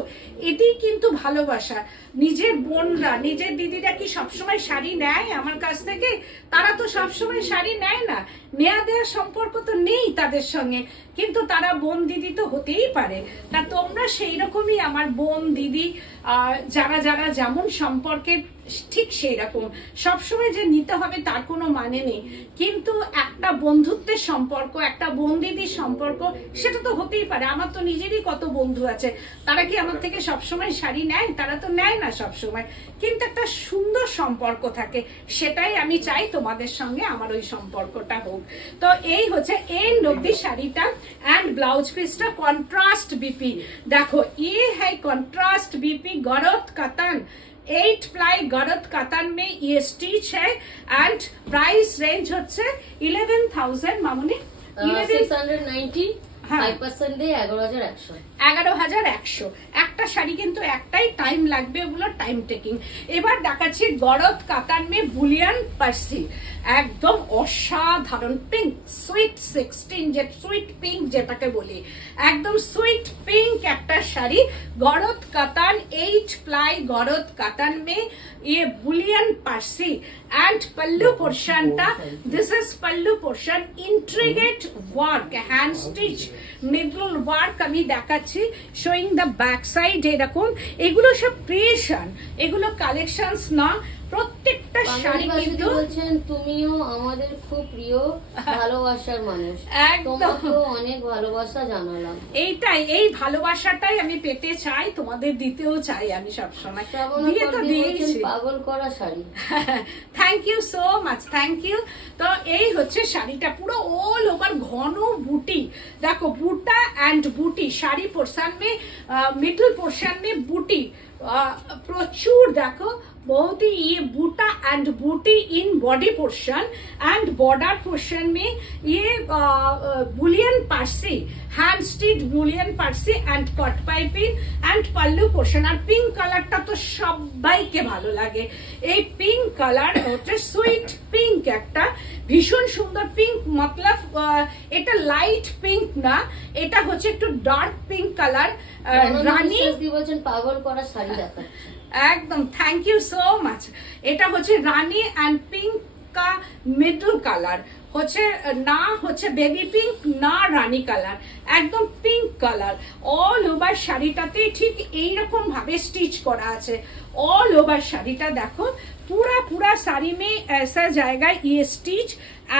এটাই কিন্তু ভালোবাসা। নিজের বোনরা, নিজের দিদিরা কি সবসময় শাড়ি নেয় আমার কাছ থেকে? তারা তো সবসময় শাড়ি নেয় না, নেয়া দেওয়ার সম্পর্ক তো নেই তাদের সঙ্গে, কিন্তু তারা বোন দিদি তো হতেই পারে। তা তোমরা সেই রকমই আমার বোন দিদি, যারা যারা যেমন সম্পর্কে ঠিক সেই রকম। সবসময় যে নিতে হবে তার কোনো মানে নেই, কিন্তু একটা বন্ধুত্বের সম্পর্ক, একটা বোন দিদির সম্পর্ক সেটা তো হতেই পারে। আমার তো নিজেরই কত বন্ধু আছে, তারা কি আমার থেকে সবসময় শাড়ি নেয়? তারা তো নেয় না সবসময়, কিন্তু একটা সুন্দর সম্পর্ক থাকে। সেটাই আমি চাই তোমাদের সঙ্গে আমার ওই সম্পর্কটা হোক। তো এই হচ্ছে এন্ড অব্দি শাড়িটা एंड ब्लाउज पीसটা কন্ট্রাস্ট বিপি। দেখো ये है कॉन्ट्रास्ट बीपी गरत कतन, 8 प्लाई गरत कतन में ये स्टिच है एंड प्राइस रेंज হচ্ছে 11,000 মামুনি 690, 5% দিয়ে 11,100। 11,100 একটা শাড়ি, কিন্তু একটাই টাইম লাগবে, ওগুলো টাইম টেকিং। এবার দেখাচ্ছি গরদ কাতান মে বুলিয়ান পার্সি, একদম অসাধারণ পিঙ্ক, সুইট 16, যে সুইট পিঙ্ক যেটাকে বলি, একদম সুইট পিঙ্ক একটা শাড়ি। গরদ কাতান 8 প্লাই গরদ কাতান মে ये बुलियन पार्सी एंड पल्लू पोर्शनটা, this is pallu portion, intricate work, hand stitch middle work আমি দেখাচ্ছি, শোয়িং দ্য ব্যাক সাইড। এরকম এগুলো সব ক্রিয়েশন, এগুলো কালেকশনস না। প্রত্যেকটা শাড়ি কিন্তু বলছেন তুমিও আমাদের খুব প্রিয় ভালোবাসার মানুষ, তোমাকেও অনেক ভালোবাসা জানালাম। এইটাই, এই ভালোবাসাটাই আমি পেতে চাই, তোমাদের দিতেও চাই আমি সবসময়, দিয়ে তো দিয়েছি। পাগল করা sari, thank you so much, thank you. তো এই হচ্ছে শাড়িটা পুরো অল ওভার ঘন বুটি। দেখো বুটা एंड বুটি, শাড়ি পোর্শন মে মিডল পোর্শন মে বুটি প্রচুর। দেখো बहुत ही ये बूटा एंड बूटी in body portion and border portion में ये bullion Parsi, hand stitch Boolean Parsi and cut piping and pallu portion. और पिंक कलरটা তো সবাইকে ভালো লাগে। এই পিঙ্ক কালার হচ্ছে সুইট পিঙ্ক, একটা ভীষণ সুন্দর পিঙ্ক, মতলব এটা লাইট পিঙ্ক না, এটা হচ্ছে একটু ডার্ক পিঙ্ক কালার। রানী বলছেন পাগল করা শাড়ি দেখাচ্ছে, একদম থ্যাংক ইউ সো মাচ। এটা হচ্ছে রানী এন্ড পিঙ্ক কা মিডল কালার, হচ্ছে না হচ্ছে বেবি পিঙ্ক না রানী কালার, একদম পিঙ্ক কালার। অল ওভার শাড়িটাতে ঠিক এইরকম ভাবে স্টিচ করা আছে। ऑल ओवर শাড়িটা দেখো, पूरा पूरा साड़ी में ऐसा जाएगा ये stitch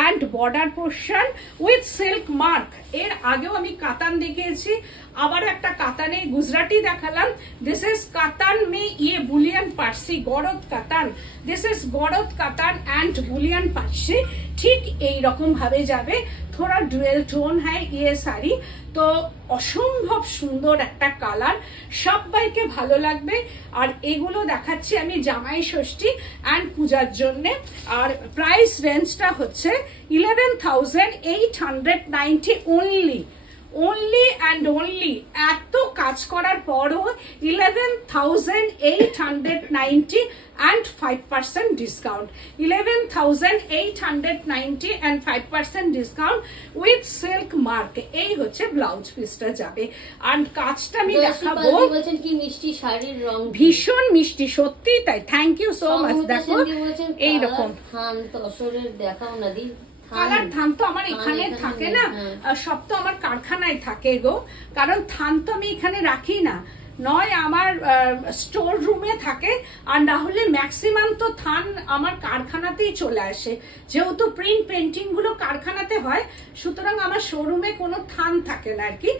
and border portion with silk mark. এর আগেও আমি কাতান দেখিয়েছি, আবার একটা কাতানে গুজরাটি দেখালাম। দিস ইজ কাতান মে ये বুলিয়ান পার্সি, গরদ কাতান, দিস ইজ গরদ কাতান এন্ড বুলিয়ান পার্সি। ঠিক এই রকম ভাবে যাবে, থোড়া ডুয়েল টোন হয় ये শাড়ি। তো অসম্ভব সুন্দর একটা কালার, সবাইকে ভালো লাগবে। আর এগুলো দেখাচ্ছি আমি জামাই ষষ্ঠী এন্ড পূজার জন্য। আর প্রাইস রেঞ্জটা হচ্ছে 11,890 only, only and only। এত কাজ করার পরও 11,890 and 5% discount, 11,890 and 5% discount with silk mark। এই হচ্ছে ব্লাউজ পিসটা যাবে। আর কাজটা আমি দেখাবো, বলছেন কি মিষ্টি শাড়ির রং, ভীষণ মিষ্টি, সত্যি তাই। Thank you so much. দেখো এইরকম থান তসরের দেখাও না দি, কালার থান তো আমার এখানে থাকে না, সব তো আমার কারখানায় থাকে গো, কারণ থান তো আমি এখানে রাখি না। নয় আমার স্টোর রুমে থাকে, আর না হলে ম্যাক্সিমাম তো থান আমার কারখানাতেই চলে আসে। যেহেতু প্রিন্ট পেন্টিং গুলো কারখানাতে হয়, সুতরাং আমার শোরুমে কোনো থান থাকে না আর কি।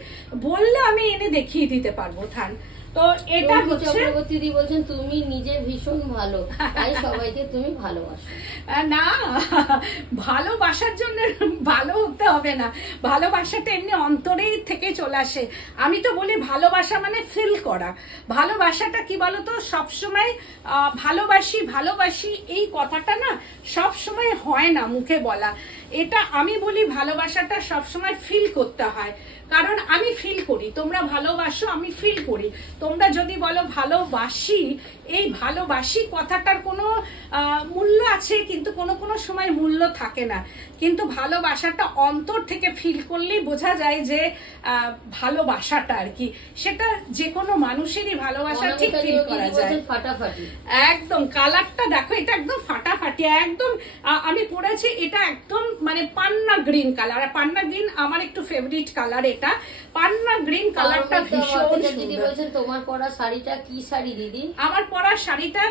বললে আমি এনে দেখিয়ে দিতে পারবো থান। তো এটা হচ্ছে চক্রবর্তী দি বলছেন তুমি নিজে ভীষণ ভালো, তাই সবাইকে তুমি ভালোবাসো। না, ভালোবাসার জন্য ভালো হতে হবে না, ভালোবাসাটা এমনি অন্তরেই থেকে চলে আসে। আমি তো বলি ভালোবাসা মানে ফিল করা। ভালোবাসাটা কি বলতো, সবসময় ভালোবাসি ভালোবাসি এই কথাটা না সবসময় হয় না মুখে বলা। এটা আমি বলি ভালোবাসাটা সবসময় ফিল করতে হয়, কারণ আমি ফিল করি, তোমরা ভালোবাসো, আমি ফিল করি। তোমরা যদি বলো ভালোবাসি, এই ভালোবাসি কথাটার কোনো মূল্য আছে, কিন্তু কোনো কোনো সময় মূল্য থাকে না। কিন্তু ভালোবাসাটা অন্তর থেকে ফিল করলেই বোঝা যায় যে ভালোবাসাটা আর কি, সেটা যে কোনো মানুষেরই ভালোবাসা ঠিক ফিল করা যায়। ফাটাফাটি একদম কালারটা দেখো, এটা একদম ফাটাফাটি একদম। আমি পরেছি এটা একদম মানে পান্না গ্রিন কালার। পান্না গ্রিন আমার একটু ফেভারিট কালার। এটা পান্না গ্রিন কালারটা ভীষণ দিদি বলছেন তোমার পরা শাড়িটা কি শাড়ি দিদি? আমার পরা শাড়িটা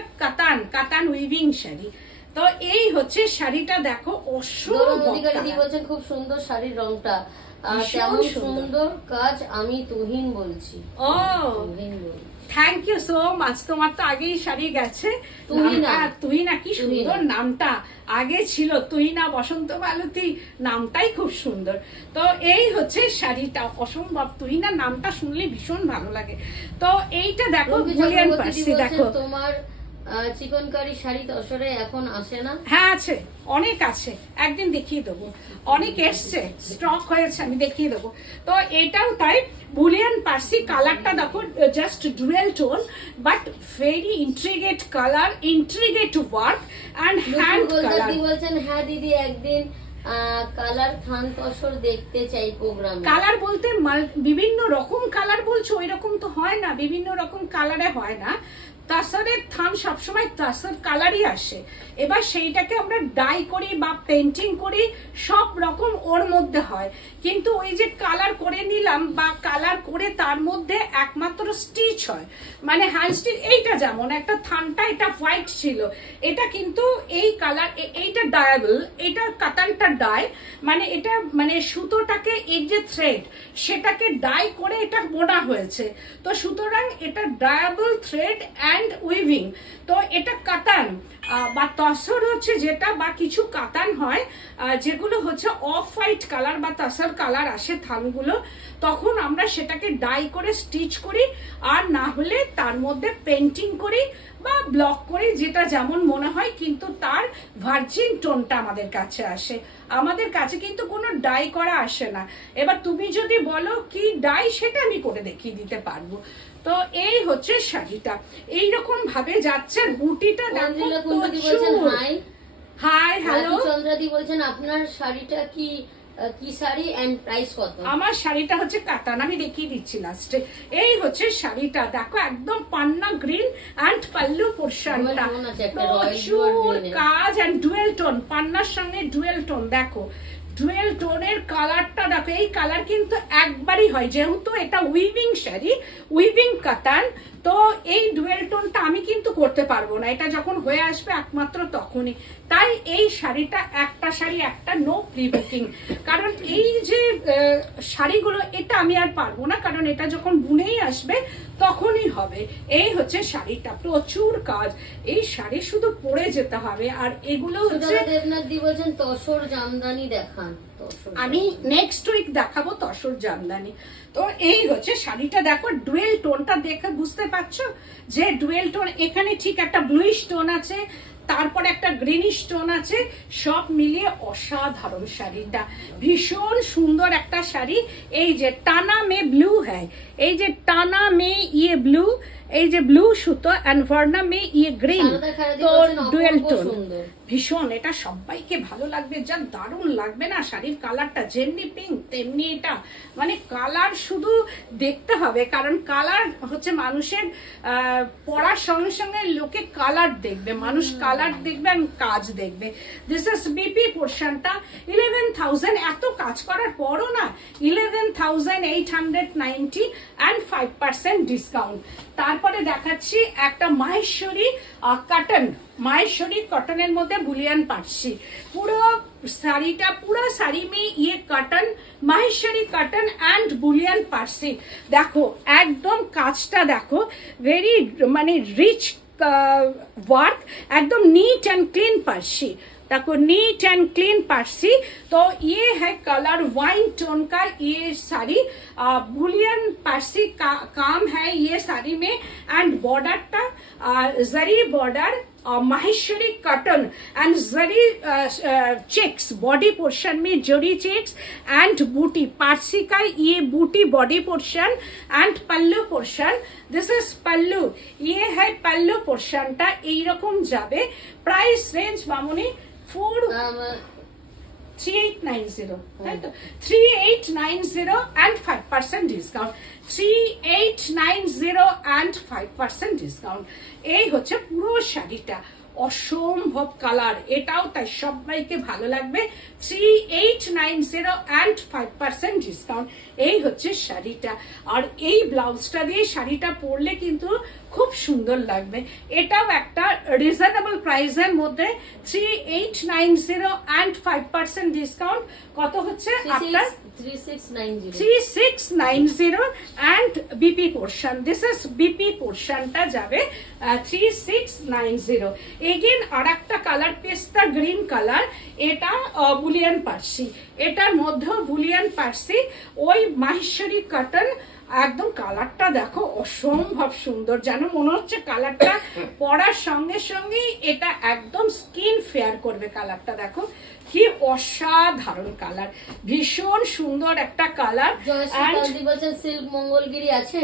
কাতান উইভিং শাড়ি। তো এই হচ্ছে শাড়িটা দেখো, অধিকারী দিদি বলছেন খুব সুন্দর শাড়ির রংটা, তেমন সুন্দর কাজ আমি তুহিন বলছি। ও থ্যাংক ইউ সো মাচ। তোমার তো আগেই শাড়ি গেছে। তুহিনা, কি সুন্দর নামটা আগে ছিল, তুহিনা বসন্ত মালতী নামটাই খুব সুন্দর। তো এই হচ্ছে শাড়িটা অসম্ভব, তুহিনা নামটা শুনলে ভীষণ ভালো লাগে। তো এইটা দেখো বুলিয়ান পার্সি। দেখো তোমার চিকনকারি শাড়ি তসরে এখন আসে না? হ্যাঁ আছে, অনেক আছে, একদিন দেখিয়ে দেবো। অনেক এসছে, স্টক হয়েছে, আমি দেখিয়ে দেবো। তো এটাও তাই, বুলিয়ান পার্সি। কালারটা দেখো just dual tone, but very integrate colour, integrate work and hand colour. বলছেন হ্যাঁ দিদি একদিন কালার থান তসর দেখতে চাই প্রোগ্রাম। কালার বলতে বিভিন্ন রকম কালার বলছো, ওই রকম তো হয় না, বিভিন্ন রকম কালারে হয় না। তাসরের থান সবসময় তাসর কালারই আসে। এবার সেইটাকে আমরা ডাই করি বা পেন্টিং করি, সব রকম ওর মধ্যে হয়। কিন্তু ওই যে কালার করে নিলাম বা কালার করে তার মধ্যে একমাত্র স্টিচ হয়, মানে হ্যান্ড স্টিচ। এইটা যেমন একটা থানটা এটা হোয়াইট ছিল, এটা কিন্তু এই কালার, এইটা ডায়াবল, এটা কাতানটা ডাই, মানে এটা মানে সুতোটাকে এই যে থ্রেড সেটাকে ডাই করে এটা বোনা হয়েছে। তো সুতরাং এটা ডায়াবল থ্রেড অ্যান্ড উইভিং। তো এটা কাতান বা তসর হচ্ছে যেটা, বা কিছু কাতান হয় যেগুলো হচ্ছে অফ হোয়াইট কালার বা তসর কালার আসে থানগুলো, তখন আমরা সেটাকে ডাই করে স্টিচ করি, আর না হলে তার মধ্যে পেন্টিং করি বা ব্লক করি, যেটা যেমন মনে হয়। কিন্তু তার ভার্জিন টোনটা আমাদের কাছে আসে, আমাদের কাছে কিন্তু কোনো ডাই করা আসে না। এবার তুমি যদি বলো কি ডাই, সেটা আমি করে দেখিয়ে দিতে পারবো। তো এই হচ্ছে শাড়িটা, এইরকম ভাবে যাচ্ছে। বুটিটা দেখো, হাই হ্যালো। চন্দ্রাদি বলছেন আপনার শাড়িটা কি শাড়ি এন্ড প্রাইস কত? আমার শাড়িটা হচ্ছে কাতান, আমি দেখিয়ে দিচ্ছি লাস্টে। এই হচ্ছে শাড়িটা দেখো, একদম পান্না গ্রিন অ্যান্ড পাল্লু পোর্শনটা প্রচুর কাজ অ্যান্ড ডুয়েল টোন, পান্নার সঙ্গে ডুয়েল টোন। দেখো ডুয়েল টোনের কালারটা দেখো, এই কালার কিন্তু একবারই হয়, যেহেতু এটা উইভিং শাড়ি, উইভিং কাতান। তো এই ডুয়েল টোনটা আমি কিন্তু করতে পারবো না, এটা যখন হয়ে আসবে একমাত্র তখনই। তাই এই শাড়িটা একটা শাড়ি একটা, নো প্রি বুকিং। কারণ এই যে শাড়িগুলো এটা আমি আর পারবো না, কারণ এটা যখন বুনেই আসবে তখনই হবে। এই হচ্ছে শাড়িটা, প্রচুর কাজ। এই শাড়ি শুধু পরে যেতে হবে। আর এগুলো হচ্ছে দেবনাথ দি বলছেন তসর জামদানি দেখান। আমি নেক্সট উইক দেখাবো তসর জামদানি। তো এই হচ্ছে শাড়িটা দেখো, ডুয়েল টোনটা দেখে বুঝতে পারছো যে ডুয়েল টোন। এখানে ঠিক একটা ব্লুইশ টোন আছে, তারপর একটা গ্রিনিশ টোন আছে, সব মিলিয়ে অসাধারণ শাড়িটা, ভীষণ সুন্দর একটা শাড়ি। এই যে টানা মে ব্লু হ্যায়, এই যে টানা মে ইয়ে ব্লু, এই যে ব্লু সুতো এন্ড ভার্না মে ইয়ে গ্রিন, তো ডুয়েল টোন, ভীষণ এটা সবাইকে ভালো লাগবে, যা দারুণ লাগবে না শাড়ির কালারটা, যেমনি পিঙ্ক তেমনি এটা, মানে কালার শুধু দেখতে হবে, কারণ কালার হচ্ছে মানুষের পড়ার সঙ্গে সঙ্গে লোকে কালার দেখবে, মানুষ কালার দেখবে আর কাজ দেখবে। দিস ইজ বিপি পোর্শনটা 11,000, এত কাজ করার পরও না 11,890 and 5% ডিসকাউন্ট। তারপরে দেখাচ্ছি একটা মাহেশ্বরী কটন, माहेश्वरी कॉटन मध्य बुलियन पार्सी, पूरा শাড়িটা পুরো শাড়ি মে ইয়ে cotton, Maheshwari cotton and bullion Parsi. দেখো একদম কাজটা দেখো, ভেরি মানে রিচ ওয়ার্ক, একদম नीट एंड क्लीन पार्सी। देखो नीट एंड क्लीन पार्सी। तो ये है कलर वाइन टोन का ये साड़ी, बुलियन पार्सी का काम है ये साड़ी में। एंड बॉर्डर टा zari border, Maheshwari cotton and zari checks, body portion में जरी चेक्स एंड बूटी, पार्सी का ये बूटी body portion and pallu portion. This is pallu, ये है पल्लू पोर्शन टा এই রকম যাবে। প্রাইস রেঞ্জ মামুনি 3890, তাই তো 3890 and 5% ডিসকাউন্ট, 3890 and 5% ডিসকাউন্ট। এই হচ্ছে পুরো শাড়িটা, অসম্ভব কালার, এটাও তাই সবাইকে ভালো লাগবে। 3890 and 5% ডিসকাউন্ট। এই হচ্ছে শাড়িটা, আর এই ব্লাউজটা দিয়ে শাড়িটা পরলে কিন্তু খুব সুন্দর লাগবে। এটাও একটা রিজনেবল প্রাইসের মধ্যে 3890 and 5% ডিসকাউন্ট। কত হচ্ছে আপনার 3690 and BP portion. This is BP পোর্শনটা যাবে 3690। এগেন আর একটা কালার পেস্তা গ্রিন কালার, এটা বুলিয়ান পার্সি, এটার মধ্যেও বুলিয়ান পার্সি, ওই মাহেশ্বরী কটন। একদম কালারটা দেখো অসম্ভব সুন্দর, যেন মনে হচ্ছে কালারটা পরার সঙ্গে সঙ্গে এটা একদম স্কিন ফেয়ার করবে। কালারটা দেখো কি অসাধারণ কালার, ভীষণ সুন্দর একটা কালার। সিল্ক মঙ্গলগিরি আছে,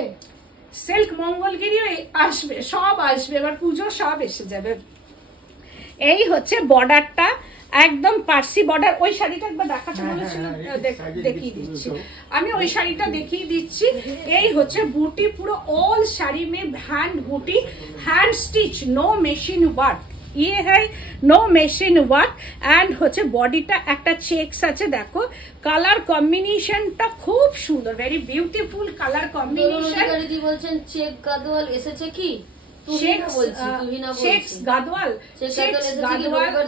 সিল্ক মঙ্গলগিরি আসবে, সব আসবে, এবার পুজো সব এসে যাবে। এই হচ্ছে বর্ডারটা, একদম পার্সি বর্ডার। ওই শাড়িটা একবার দেখাতে বলেছিলাম, দেখিয়ে দিচ্ছি আমি, ওই শাড়িটা দেখিয়ে দিচ্ছি। এই হচ্ছে বুটি, পুরো অল শাড়ি মে হ্যান্ড বুটি, hand stitch, no machine work, ये है नो मेशिन वर्क। एंड হচ্ছে বডিটা একটা চেকস আছে, দেখো কালার কম্বিনেশনটা খুব সুন্দর, ভেরি বিউটিফুল কালার কম্বিনেশন। দিদি বলছেন চেক গাদওয়াল এসেছে কি?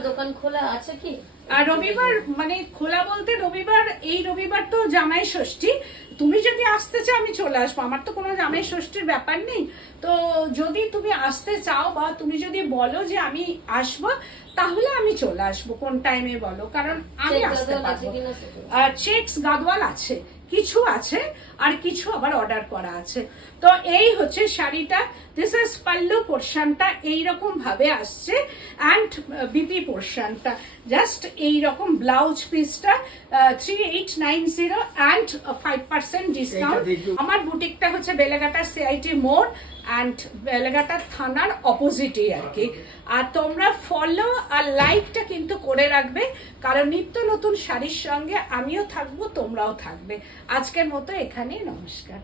দোকান খোলা আছে কি? রবিবার মানে খোলা বলতে রবিবার, এই রবিবার তো জামাই ষষ্ঠী, তুমি যদি আসতে চাও আমি চলে আসবো, আমার তো কোনো জামাই ষষ্ঠীর ব্যাপার নেই। তো যদি তুমি আসতে চাও বা তুমি যদি বলো যে আমি আসবো, তাহলে আমি চলে আসবো, কোন টাইমে বলো, কারণ আমি আসতে পারবো। চেকস গাদওয়াল আছে, কিছু আছে আর কিছু আবার অর্ডার করা আছে। তো এই হচ্ছে শাড়িটা, দিস ইজ পাল্লু পোর্শনটা এইরকম ভাবে আসছে, এন্ড বিপি পোর্শনটা জাস্ট এইরকম, ব্লাউজ পিসটা 3890 and 5% ডিসকাউন্ট। আমার বুটিকটা হচ্ছে বেলেঘাটা সিআইটি মোড় এন্ড বেলেঘাটা থানার অপোজিটে আর কি। আর তোমরা ফলো আর লাইকটা কিন্তু করে রাখবে, কারণ নিত্য নতুন শাড়ির সঙ্গে আমিও থাকবো, তোমরাও থাকবে। আজকের মতো এখানেই, নমস্কার।